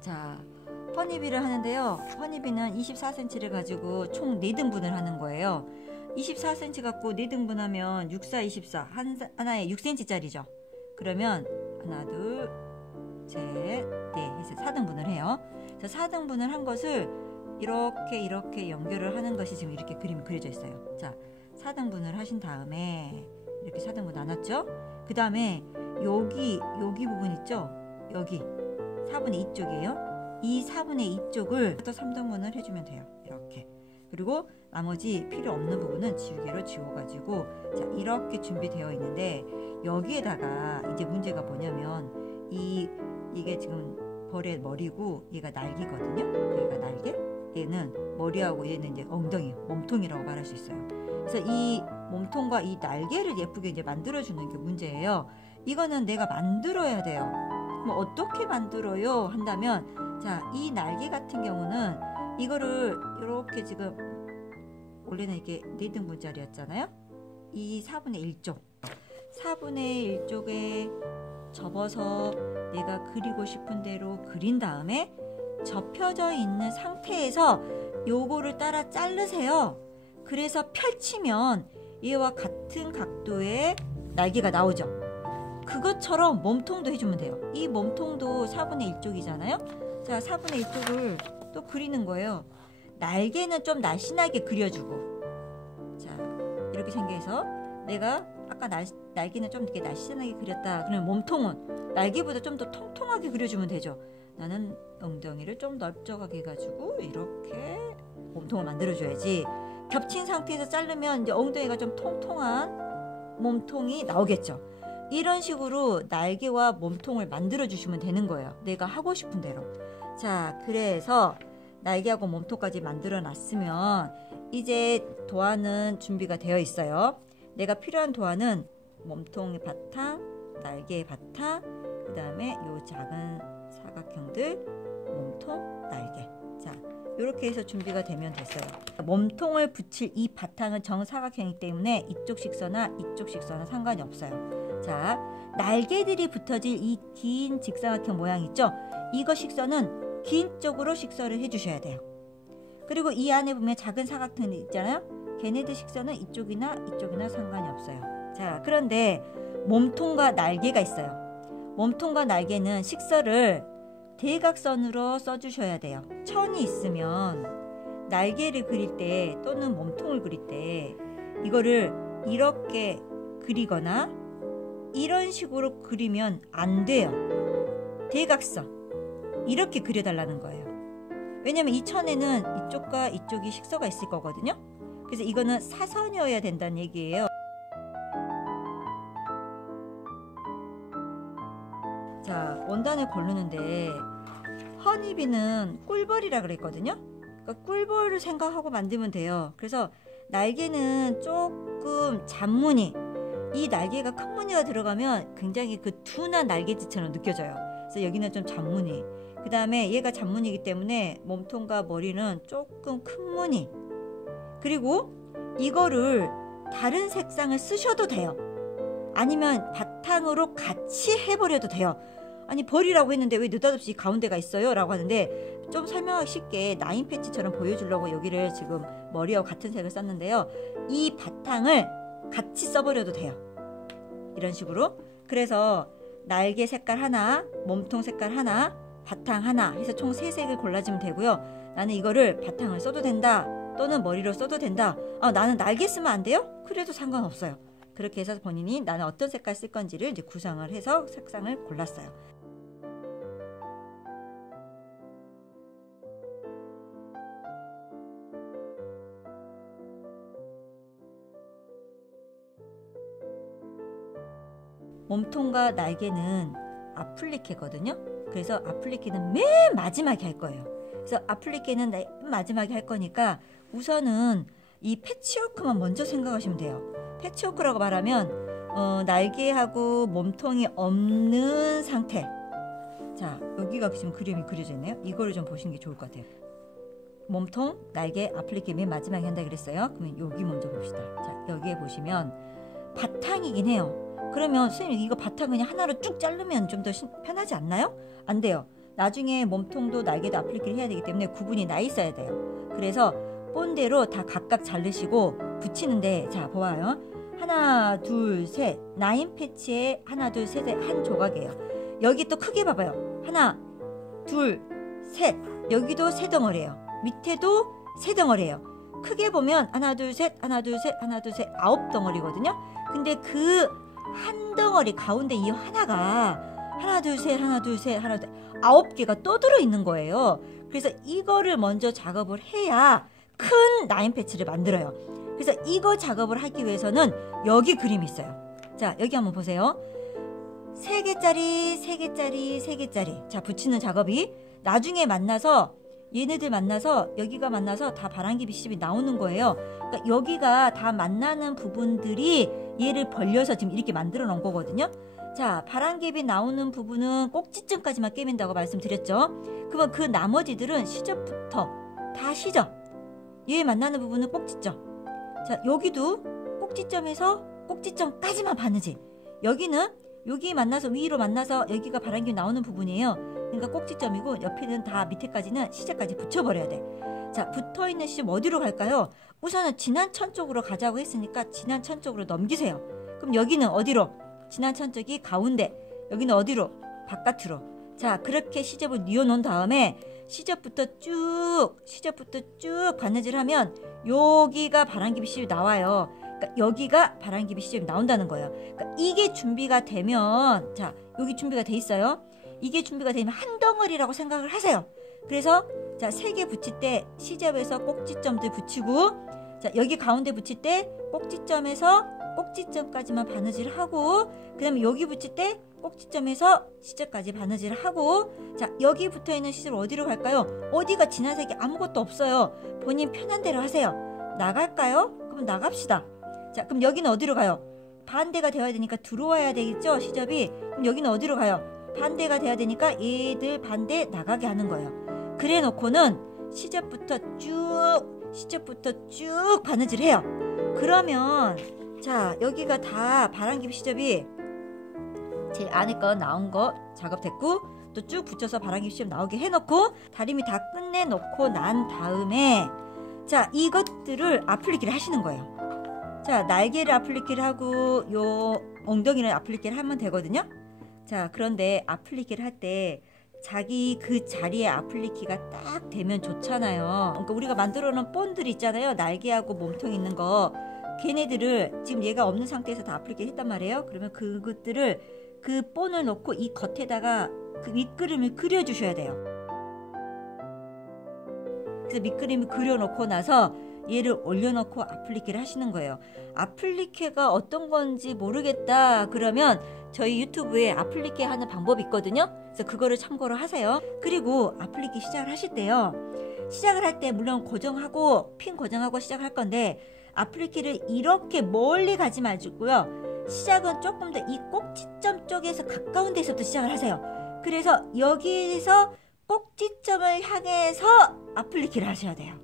자, 허니비를 하는데요. 허니비는 24cm를 가지고 총 4등분을 하는 거예요. 24cm 갖고 4등분하면 6, 4, 24 하나에 6cm짜리죠. 그러면 하나, 둘, 셋, 넷 해서 4등분을 해요. 자, 4등분을 한 것을 이렇게 연결을 하는 것이 지금 이렇게 그림이 그려져 있어요. 자, 4등분을 하신 다음에 이렇게 4등분 나눴죠? 그 다음에 여기 부분 있죠? 여기 4분의 2쪽이에요. 이 4분의 2쪽을 또 3등분을 해주면 돼요. 이렇게. 그리고 나머지 필요 없는 부분은 지우개로 지워가지고 자, 이렇게 준비되어 있는데 여기에다가 이제 문제가 뭐냐면 이게 지금 벌의 머리고 얘가 날개거든요. 얘가 날개, 얘는 머리하고 얘는 이제 엉덩이, 몸통이라고 말할 수 있어요. 그래서 이 몸통과 이 날개를 예쁘게 이제 만들어주는 게 문제예요. 이거는 내가 만들어야 돼요. 그럼 어떻게 만들어요? 한다면 자, 이 날개 같은 경우는 이거를 이렇게 지금 원래는 이게 4등분짜리였잖아요. 이 4분의 1쪽 4분의 1쪽에 접어서 내가 그리고 싶은 대로 그린 다음에 접혀져 있는 상태에서 요거를 따라 자르세요. 그래서 펼치면 얘와 같은 각도의 날개가 나오죠. 그것처럼 몸통도 해주면 돼요. 이 몸통도 4분의 1쪽이잖아요. 자, 4분의 1쪽을 또 그리는 거예요. 날개는 좀 날씬하게 그려주고, 자, 이렇게 생겨서 내가 아까 날개는 좀 이렇게 날씬하게 그렸다. 그러면 몸통은 날개보다 좀 더 통통하게 그려주면 되죠. 나는 엉덩이를 좀 넓적하게 해가지고 이렇게 몸통을 만들어줘야지. 겹친 상태에서 자르면 이제 엉덩이가 좀 통통한 몸통이 나오겠죠. 이런 식으로 날개와 몸통을 만들어 주시면 되는 거예요. 내가 하고 싶은 대로. 자, 그래서 날개하고 몸통까지 만들어 놨으면 이제 도안은 준비가 되어 있어요. 내가 필요한 도안은 몸통의 바탕, 날개의 바탕, 그 다음에 요 작은 사각형들, 몸통, 날개. 자, 이렇게 해서 준비가 되면 됐어요. 몸통을 붙일 이 바탕은 정사각형이기 때문에 이쪽 식서나 이쪽 식서나 상관이 없어요. 자, 날개들이 붙어질 이 긴 직사각형 모양 있죠? 이거 식서는 긴 쪽으로 식서를 해주셔야 돼요. 그리고 이 안에 보면 작은 사각형이 있잖아요? 걔네들 식서는 이쪽이나 이쪽이나 상관이 없어요. 자, 그런데 몸통과 날개가 있어요. 몸통과 날개는 식서를 대각선으로 써주셔야 돼요. 천이 있으면 날개를 그릴 때 또는 몸통을 그릴 때 이거를 이렇게 그리거나 이런 식으로 그리면 안 돼요. 대각선 이렇게 그려달라는 거예요. 왜냐면 이 천에는 이쪽과 이쪽이 식서가 있을 거거든요. 그래서 이거는 사선이어야 된다는 얘기예요. 자, 원단을 고르는데 허니비는 꿀벌이라 그랬거든요. 그러니까 꿀벌을 생각하고 만들면 돼요. 그래서 날개는 조금 잔무늬, 이 날개가 큰 무늬가 들어가면 굉장히 그 둔한 날개짓처럼 느껴져요. 그래서 여기는 좀 잔무늬, 그 다음에 얘가 잔무늬이기 때문에 몸통과 머리는 조금 큰 무늬, 그리고 이거를 다른 색상을 쓰셔도 돼요. 아니면 바탕으로 같이 해버려도 돼요. 아니, 벌이라고 했는데 왜 느닷없이 가운데가 있어요? 라고 하는데 좀 설명하기 쉽게 나인 패치처럼 보여주려고 여기를 지금 머리하고 같은 색을 썼는데요. 이 바탕을 같이 써버려도 돼요. 이런 식으로. 그래서 날개 색깔 하나, 몸통 색깔 하나, 바탕 하나 해서 총 3색을 골라주면 되고요. 나는 이거를 바탕을 써도 된다, 또는 머리로 써도 된다. 나는 날개 쓰면 안 돼요? 그래도 상관없어요. 그렇게 해서 본인이 나는 어떤 색깔 쓸 건지를 이제 구상을 해서 색상을 골랐어요. 몸통과 날개는 아플리케거든요. 그래서 아플리케는 맨 마지막에 할 거예요. 그래서 아플리케는 맨 마지막에 할 거니까 우선은 이 패치워크만 먼저 생각하시면 돼요. 패치워크라고 말하면 날개하고 몸통이 없는 상태. 자, 여기가 지금 그림이 그려져 있네요. 이거를 좀 보시는 게 좋을 것 같아요. 몸통, 날개, 아플리케 맨 마지막에 한다 그랬어요. 그러면 여기 먼저 봅시다. 자, 여기에 보시면 바탕이긴 해요. 그러면 선생님 이거 바탕 그냥 하나로 쭉 자르면 좀 더 편하지 않나요? 안 돼요. 나중에 몸통도 날개도 아플리케를 해야 되기 때문에 구분이 나 있어야 돼요. 그래서 본대로 다 각각 자르시고 붙이는데, 자 보아요. 하나 둘 셋, 나인 패치에 하나 둘 셋에 한 조각이에요. 여기 또 크게 봐봐요. 하나 둘 셋, 여기도 세 덩어리예요. 밑에도 세 덩어리예요. 크게 보면 하나 둘 셋, 하나 둘 셋, 하나 둘 셋, 9덩어리거든요. 근데 그 한 덩어리 가운데 이 하나가 하나 둘 셋, 하나 둘 셋, 하나 둘 셋, 9개가 떠들어 있는 거예요. 그래서 이거를 먼저 작업을 해야 큰 나인 패치를 만들어요. 그래서 이거 작업을 하기 위해서는 여기 그림이 있어요. 자, 여기 한번 보세요. 3개짜리 3개짜리 3개짜리 자 붙이는 작업이 나중에 만나서, 얘네들 만나서 여기가 만나서 다 바람개비 시접이 나오는 거예요. 그러니까 여기가 다 만나는 부분들이 얘를 벌려서 지금 이렇게 만들어 놓은 거거든요. 자, 바람개비 나오는 부분은 꼭지점까지만 꿰맨다고 말씀드렸죠. 그러면 그 나머지들은 시접부터 다 시접, 얘 만나는 부분은 꼭지점. 자, 여기도 꼭지점에서 꼭지점까지만 바느질. 여기는 여기 만나서 위로 만나서 여기가 바람개비 나오는 부분이에요. 그러니까 꼭지점이고 옆에는 다 밑에까지는 시접까지 붙여버려야 돼. 자, 붙어있는 시접 어디로 갈까요? 우선은 지난천 쪽으로 가자고 했으니까 지난천 쪽으로 넘기세요. 그럼 여기는 어디로? 지난천 쪽이 가운데, 여기는 어디로? 바깥으로. 자, 그렇게 시접을 뉘어놓은 다음에 시접부터 쭉 바느질하면 여기가 바람개비 시접이 나와요. 그러니까 여기가 바람개비 시접이 나온다는 거예요. 그러니까 이게 준비가 되면, 자, 여기 준비가 돼 있어요. 이게 준비가 되면 한 덩어리라고 생각을 하세요. 그래서 자, 3개 붙일 때 시접에서 꼭지점들 붙이고, 자, 여기 가운데 붙일 때 꼭지점에서 꼭지점까지만 바느질을 하고, 그 다음에 여기 붙일 때 꼭지점에서 시접까지 바느질을 하고, 자, 여기 붙어있는 시접 어디로 갈까요? 어디가 지난 색이 아무것도 없어요. 본인 편한 대로 하세요. 나갈까요? 그럼 나갑시다. 자, 그럼 여기는 어디로 가요? 반대가 되어야 되니까 들어와야 되겠죠, 시접이. 그럼 여기는 어디로 가요? 반대가 돼야 되니까 얘들 반대 나가게 하는 거예요. 그래 놓고는 시접부터 쭉 바느질 해요. 그러면 자, 여기가 다 바람개비 시접이 제일 안에 거 나온 거 작업됐고, 또 쭉 붙여서 바람개비 시접 나오게 해놓고 다리미 다 끝내놓고 난 다음에, 자, 이것들을 아플리케를 하시는 거예요. 자, 날개를 아플리케를 하고 요 엉덩이를 아플리케를 하면 되거든요. 자, 그런데 아플리케를 할 때 자기 그 자리에 아플리케가 딱 되면 좋잖아요. 그러니까 우리가 만들어 놓은 본들 있잖아요. 날개하고 몸통 있는 거. 걔네들을 지금 얘가 없는 상태에서 다 아플리케 했단 말이에요. 그러면 그것들을 그 본을 놓고 이 겉에다가 그 밑그림을 그려주셔야 돼요. 그래서 밑그림을 그려놓고 나서 얘를 올려놓고 아플리케를 하시는 거예요. 아플리케가 어떤 건지 모르겠다 그러면 저희 유튜브에 아플리케 하는 방법이 있거든요. 그래서 그거를 참고로 하세요. 그리고 아플리케 시작을 하실 때요, 시작을 할 때 물론 고정하고 핀 고정하고 시작할 건데, 아플리케를 이렇게 멀리 가지 마시고요, 시작은 조금 더 이 꼭지점 쪽에서 가까운 데서부터 시작을 하세요. 그래서 여기서 꼭지점을 향해서 아플리케를 하셔야 돼요.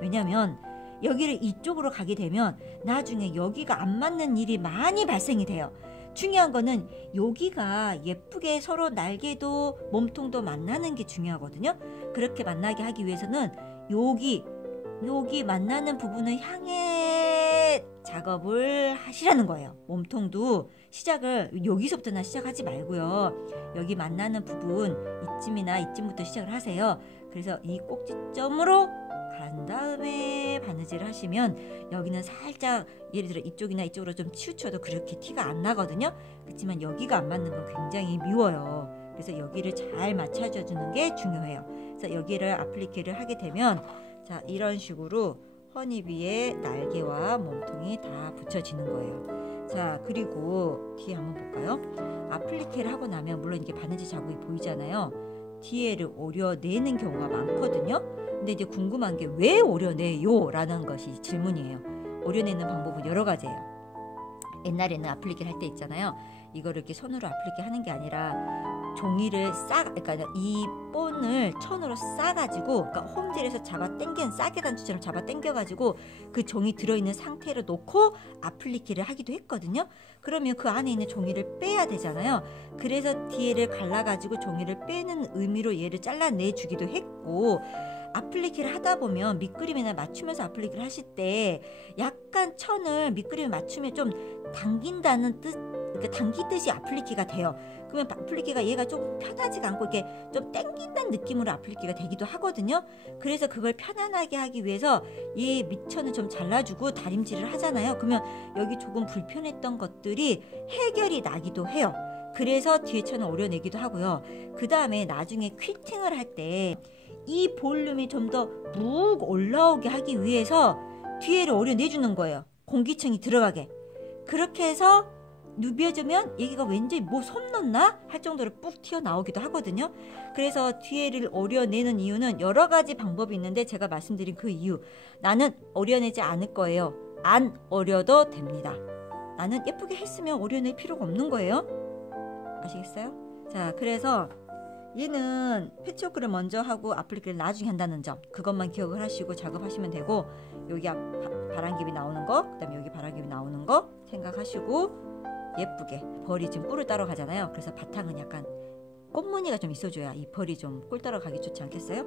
왜냐면 여기를 이쪽으로 가게 되면 나중에 여기가 안 맞는 일이 많이 발생이 돼요. 중요한 거는 여기가 예쁘게 서로 날개도 몸통도 만나는 게 중요하거든요. 그렇게 만나게 하기 위해서는 여기 만나는 부분을 향해 작업을 하시라는 거예요. 몸통도 시작을 여기서부터나 시작하지 말고요, 여기 만나는 부분 이쯤이나 이쯤부터 시작을 하세요. 그래서 이 꼭지점으로 간 다음에 바느질을 하시면 여기는 살짝, 예를 들어 이쪽이나 이쪽으로 좀 치우쳐도 그렇게 티가 안 나거든요. 그렇지만 여기가 안 맞는 건 굉장히 미워요. 그래서 여기를 잘 맞춰줘 주는 게 중요해요. 그래서 여기를 아플리케를 하게 되면, 자, 이런 식으로 허니비의 날개와 몸통이 다 붙여지는 거예요. 자, 그리고 뒤에 한번 볼까요? 아플리케를 하고 나면 물론 이게 바느질 자국이 보이잖아요. 뒤에를 오려내는 경우가 많거든요. 근데 이제 궁금한 게 왜 오려내요? 라는 것이 질문이에요. 오려내는 방법은 여러 가지예요. 옛날에는 아플리케를 할 때 있잖아요, 이거를 이렇게 손으로 아플리케 하는 게 아니라 종이를 그러니까 이 본을 천으로 싸가지고, 그러니까 홈질에서 잡아 당긴 싸게 단추처럼 잡아 당겨가지고 그 종이 들어있는 상태로 놓고 아플리케를 하기도 했거든요. 그러면 그 안에 있는 종이를 빼야 되잖아요. 그래서 뒤에를 갈라가지고 종이를 빼는 의미로 얘를 잘라내주기도 했고, 아플리케를 하다 보면 밑그림이나 맞추면서 아플리케를 하실 때 약간 천을 밑그림에 맞추면 좀 당긴다는 뜻, 그러니까 당기듯이 아플리케가 돼요. 그러면 아플리케가 얘가 좀 편하지가 않고 이렇게 좀 당긴다는 느낌으로 아플리케가 되기도 하거든요. 그래서 그걸 편안하게 하기 위해서 얘 밑천을 좀 잘라주고 다림질을 하잖아요. 그러면 여기 조금 불편했던 것들이 해결이 나기도 해요. 그래서 뒤에 천을 오려내기도 하고요. 그 다음에 나중에 퀼팅을 할 때 이 볼륨이 좀 더 묵 올라오게 하기 위해서 뒤에를 오려내주는 거예요. 공기층이 들어가게. 그렇게 해서 누벼주면 얘가 왠지 뭐 솜 넣나? 할 정도로 뿍 튀어나오기도 하거든요. 그래서 뒤에를 오려내는 이유는 여러 가지 방법이 있는데 제가 말씀드린 그 이유. 나는 오려내지 않을 거예요. 안 오려도 됩니다. 나는 예쁘게 했으면 오려낼 필요가 없는 거예요. 아시겠어요? 자, 그래서 얘는 패치워크를 먼저 하고 아플리케를 나중에 한다는 점, 그것만 기억을 하시고 작업하시면 되고, 여기 바람김이 나오는 거, 그 다음에 여기 바람김이 나오는 거 생각하시고 예쁘게. 벌이 지금 꿀을 따러 가잖아요. 그래서 바탕은 약간 꽃무늬가 좀 있어줘야 이 벌이 좀 꿀 따러 가기 좋지 않겠어요?